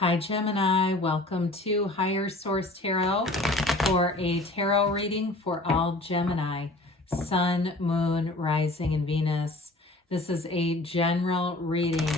Hi Gemini, welcome to Higher Source Tarot for a tarot reading for all Gemini, Sun, Moon, Rising, and Venus. This is a general reading.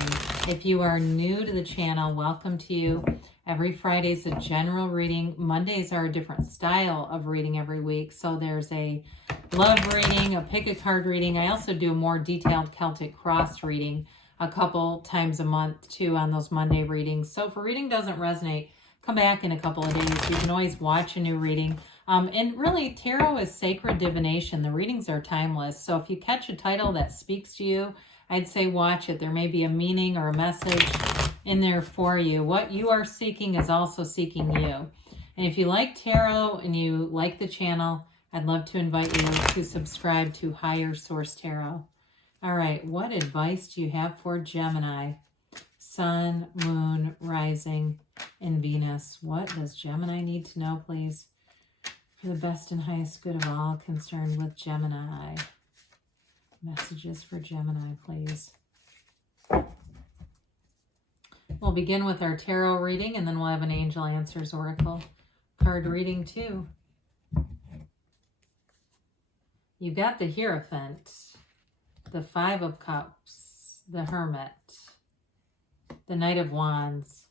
If you are new to the channel, welcome to you. Every Friday is a general reading. Mondays are a different style of reading every week. So there's a love reading, a pick a card reading. I also do a more detailed Celtic cross reading a couple times a month too on those Monday readings. So if a reading doesn't resonate, come back in a couple of days. You can always watch a new reading. And really, tarot is sacred divination. The readings are timeless. So if you catch a title that speaks to you, I'd say watch it. There may be a meaning or a message in there for you. What you are seeking is also seeking you. And if you like tarot and you like the channel, I'd love to invite you to subscribe to Higher Source Tarot. All right, what advice do you have for Gemini? Sun, Moon, Rising, and Venus. What does Gemini need to know, please? For the best and highest good of all concerned with Gemini. Messages for Gemini, please. We'll begin with our tarot reading, and then we'll have an Angel Answers Oracle card reading, too. You've got the Hierophant, the Five of Cups, the Hermit, the Knight of Wands,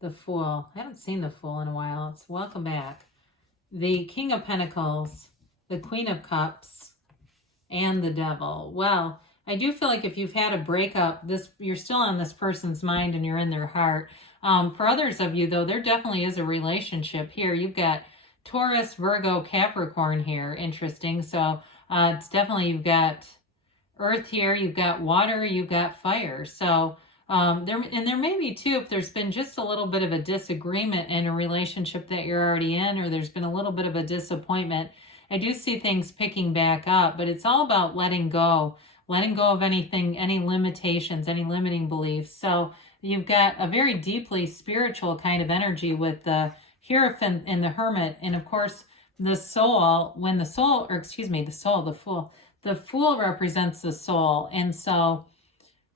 the Fool. I haven't seen the Fool in a while. It's welcome back. The King of Pentacles, the Queen of Cups, and the Devil. Well, I do feel like if you've had a breakup, you're still on this person's mind and you're in their heart. For others of you, though, there definitely is a relationship here. You've got Taurus, Virgo, Capricorn here. Interesting. So it's definitely, you've got Earth here, you've got water, you've got fire. So there may be too, if there's been just a little bit of a disagreement in a relationship that you're already in, or there's been a little bit of a disappointment. I do see things picking back up, but it's all about letting go of anything, any limitations, any limiting beliefs. So you've got a very deeply spiritual kind of energy with the Hierophant and the Hermit. And of course, the soul, the Fool represents the soul. And so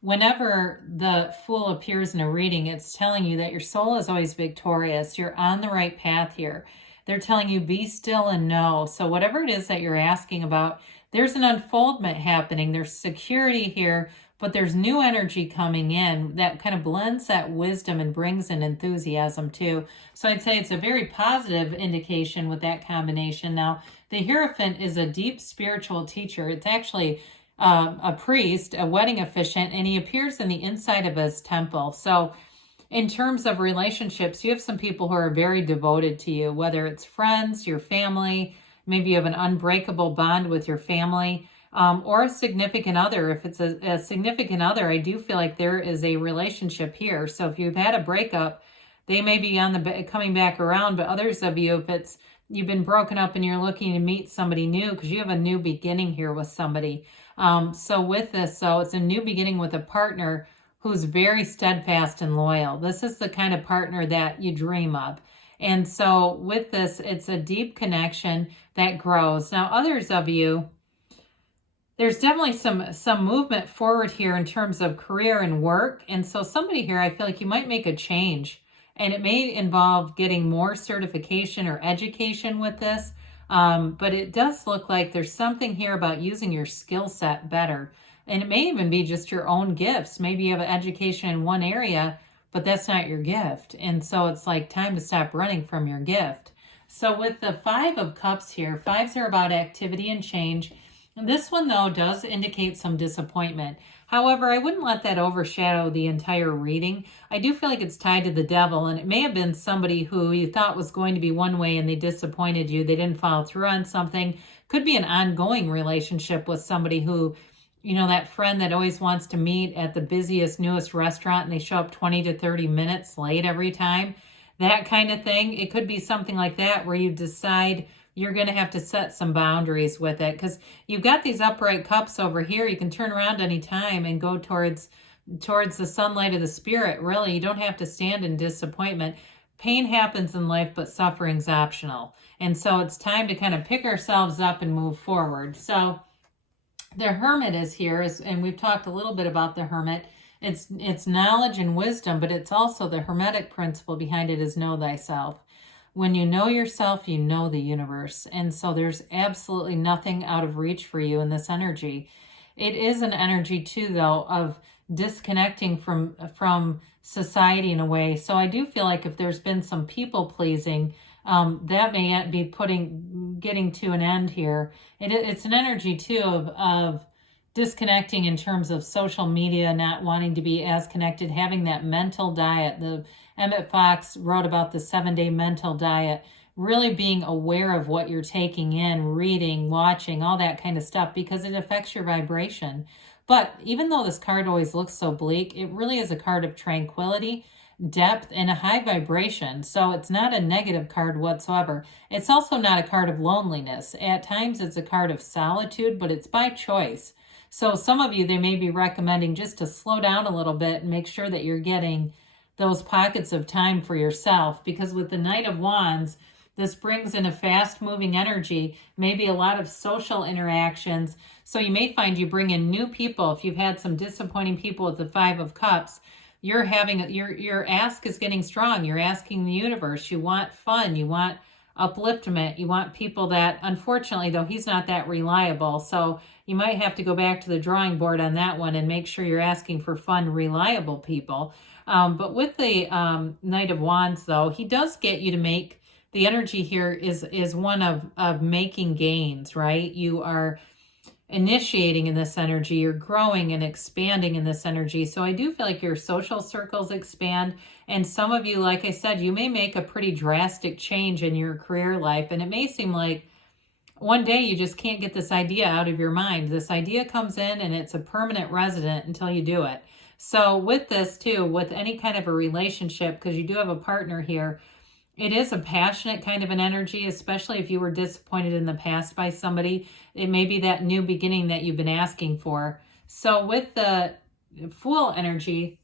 whenever the Fool appears in a reading, it's telling you that your soul is always victorious. You're on the right path here. They're telling you, be still and know. So whatever it is that you're asking about, there's an unfoldment happening. There's security here, but there's new energy coming in that kind of blends that wisdom and brings in enthusiasm too. So I'd say it's a very positive indication with that combination. Now, the Hierophant is a deep spiritual teacher. It's actually a priest, a wedding officiant, and he appears in the inside of his temple. So in terms of relationships, you have some people who are very devoted to you, whether it's friends, your family, maybe you have an unbreakable bond with your family, or a significant other. If it's a significant other, I do feel like there is a relationship here. So if you've had a breakup, they may be coming back around, but others of you, if it's you've been broken up and you're looking to meet somebody new, because you have a new beginning here with somebody. So with this, it's a new beginning with a partner who's very steadfast and loyal. This is the kind of partner that you dream of. And so with this, it's a deep connection that grows. Now, others of you, there's definitely some movement forward here in terms of career and work. And so somebody here, I feel like you might make a change. And it may involve getting more certification or education with this. But it does look like there's something here about using your skill set better. And it may even be just your own gifts. Maybe you have an education in one area, but that's not your gift. And so it's like time to stop running from your gift. So with the Five of Cups here, fives are about activity and change. And this one, though, does indicate some disappointment. However, I wouldn't let that overshadow the entire reading. I do feel like it's tied to the Devil, and it may have been somebody who you thought was going to be one way and they disappointed you. They didn't follow through on something. Could be an ongoing relationship with somebody who, you know, that friend that always wants to meet at the busiest, newest restaurant and they show up 20 to 30 minutes late every time. That kind of thing. It could be something like that where you decide you're going to have to set some boundaries with it, because you've got these upright cups over here. You can turn around anytime and go towards the sunlight of the spirit. Really, you don't have to stand in disappointment. Pain happens in life, but suffering's optional. And so it's time to kind of pick ourselves up and move forward. So the Hermit is here, and we've talked a little bit about the Hermit. It's knowledge and wisdom, but it's also the Hermetic principle behind it is know thyself. When you know yourself, you know the universe. And so there's absolutely nothing out of reach for you in this energy. It is an energy too, though, of disconnecting from society in a way. So I do feel like if there's been some people pleasing, that may be getting to an end here. It's an energy too of disconnecting in terms of social media, not wanting to be as connected, having that mental diet. The Emmett Fox wrote about the 7-day mental diet, really being aware of what you're taking in, reading, watching, all that kind of stuff, because it affects your vibration. But even though this card always looks so bleak, it really is a card of tranquility, depth, and a high vibration. So it's not a negative card whatsoever. It's also not a card of loneliness. At times it's a card of solitude, but it's by choice. So some of you, they may be recommending just to slow down a little bit and make sure that you're getting those pockets of time for yourself, because with the Knight of Wands, this brings in a fast-moving energy, maybe a lot of social interactions. So you may find you bring in new people. If you've had some disappointing people with the Five of Cups, your ask is getting strong. You're asking the universe. You want fun. You want upliftment. You want people that, unfortunately, though, he's not that reliable. So you might have to go back to the drawing board on that one and make sure you're asking for fun, reliable people. But with the Knight of Wands, though, he does get you to make, the energy here is one of making gains, right? You are initiating in this energy, you're growing and expanding in this energy. So I do feel like your social circles expand. And some of you, like I said, you may make a pretty drastic change in your career life. And it may seem like one day you just can't get this idea out of your mind. This idea comes in and it's a permanent resident until you do it. So with this too, with any kind of a relationship, because you do have a partner here, it is a passionate kind of an energy, especially if you were disappointed in the past by somebody. It may be that new beginning that you've been asking for. So with the Fool energy,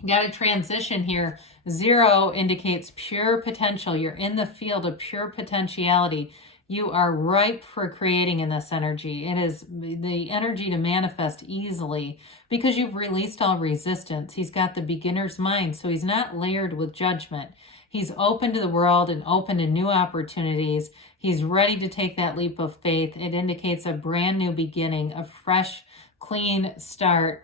you got a transition here. 0 indicates pure potential. You're in the field of pure potentiality. You are ripe for creating in this energy. It is the energy to manifest easily because you've released all resistance. He's got the beginner's mind, so he's not layered with judgment. He's open to the world and open to new opportunities. He's ready to take that leap of faith. It indicates a brand new beginning, a fresh, clean start.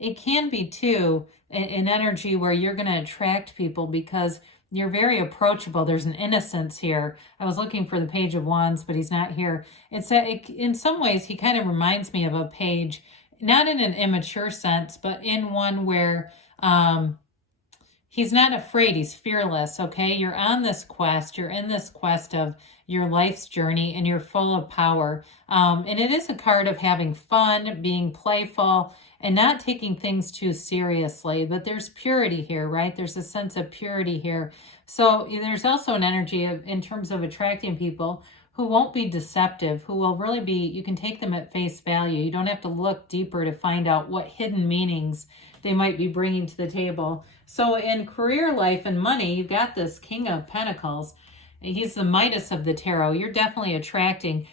It can be, too, an energy where you're going to attract people because you're very approachable. There's an innocence here. I was looking for the Page of Wands, but he's not here. In some ways, he kind of reminds me of a page, not in an immature sense, but in one where he's not afraid. He's fearless, okay? You're on this quest. You're in this quest of your life's journey, and you're full of power. And it is a card of having fun, being playful, and not taking things too seriously. But there's purity here, right? There's a sense of purity here. So there's also an energy in terms of attracting people who won't be deceptive, who will really be, you can take them at face value. You don't have to look deeper to find out what hidden meanings they might be bringing to the table. So in career life and money, you've got this King of Pentacles. He's the Midas of the tarot. You're definitely attracting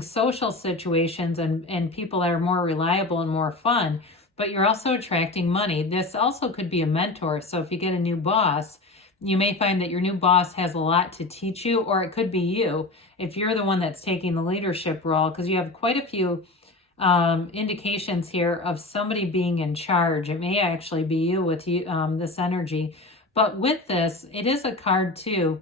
social situations and people that are more reliable and more fun, but you're also attracting money. This also could be a mentor. So if you get a new boss, you may find that your new boss has a lot to teach you, or it could be you if you're the one that's taking the leadership role, because you have quite a few indications here of somebody being in charge. It may actually be you with this energy. But with this, it is a card too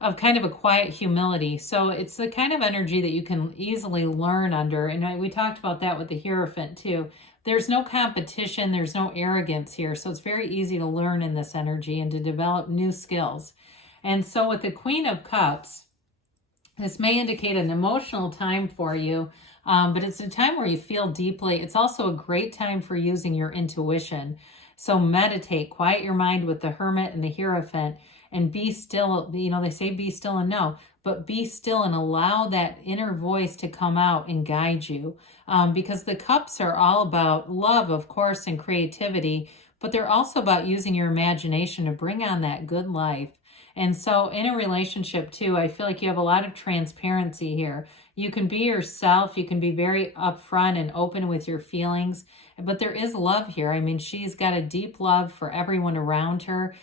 of kind of a quiet humility. So it's the kind of energy that you can easily learn under. And we talked about that with the Hierophant too. There's no competition. There's no arrogance here. So it's very easy to learn in this energy and to develop new skills. And so with the Queen of Cups, this may indicate an emotional time for you, but it's a time where you feel deeply. It's also a great time for using your intuition. So meditate, quiet your mind with the Hermit and the Hierophant, and be still. You know, they say be still and know, but be still and allow that inner voice to come out and guide you. Because the cups are all about love, of course, and creativity, but they're also about using your imagination to bring on that good life. And so in a relationship too, I feel like you have a lot of transparency here. You can be yourself. You can be very upfront and open with your feelings. but there is love here. I mean, she's got a deep love for everyone around her.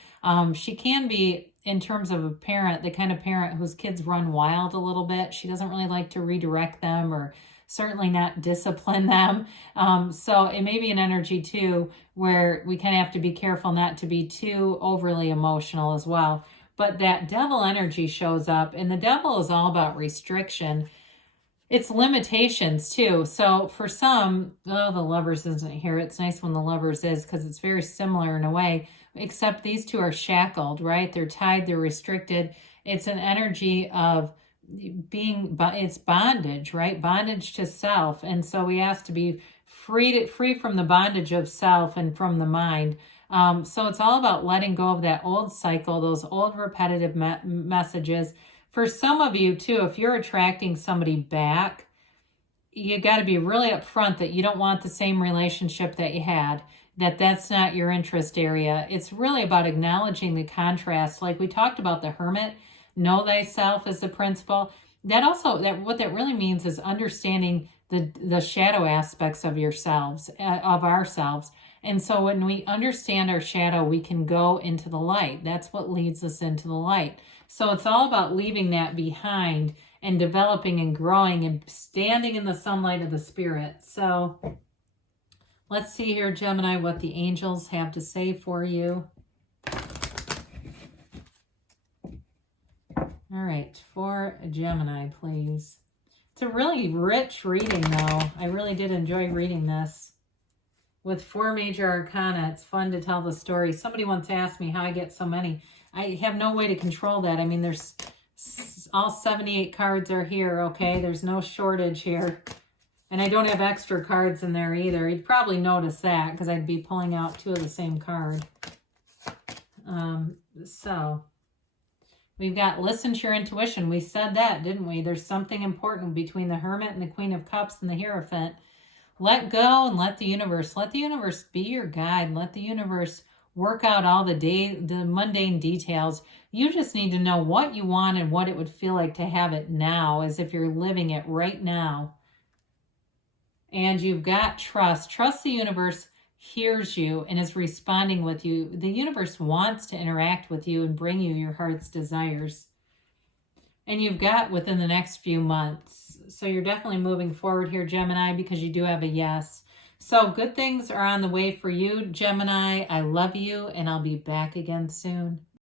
She can be, in terms of a parent, the kind of parent whose kids run wild a little bit. She doesn't really like to redirect them or certainly not discipline them. So it may be an energy too where we kind of have to be careful not to be too overly emotional as well. But that devil energy shows up, and the devil is all about restriction. It's limitations too. So for some, oh, the Lovers isn't here. It's nice when the Lovers is, because it's very similar in a way, except these two are shackled, right? They're tied, they're restricted. It's an energy of being, it's bondage, right? Bondage to self. And so we ask to be free from the bondage of self and from the mind. So it's all about letting go of that old cycle, those old repetitive messages. For some of you too, if you're attracting somebody back, you got to be really upfront that you don't want the same relationship that you had, that's not your interest area. It's really about acknowledging the contrast. Like we talked about the Hermit, know thyself as the principle. That also, what that really means is understanding the shadow aspects of yourselves, of ourselves. And so when we understand our shadow, we can go into the light. That's what leads us into the light. So it's all about leaving that behind and developing and growing and standing in the sunlight of the spirit. So let's see here, Gemini, what the angels have to say for you. All right, for Gemini, please. It's a really rich reading, though. I really did enjoy reading this. With 4 major arcana, it's fun to tell the story. Somebody once asked me how I get so many. I have no way to control that. I mean, there's all 78 cards are here, okay? There's no shortage here. And I don't have extra cards in there either. You'd probably notice that because I'd be pulling out 2 of the same card. So we've got listen to your intuition. We said that, didn't we? There's something important between the Hermit and the Queen of Cups and the Hierophant. Let go and let the universe be your guide. Let the universe work out all the mundane details. You just need to know what you want and what it would feel like to have it now, as if you're living it right now. And you've got trust. Trust the universe hears you and is responding with you. The universe wants to interact with you and bring you your heart's desires. And you've got within the next few months. So you're definitely moving forward here, Gemini, because you do have a yes. So good things are on the way for you, Gemini. I love you, and I'll be back again soon.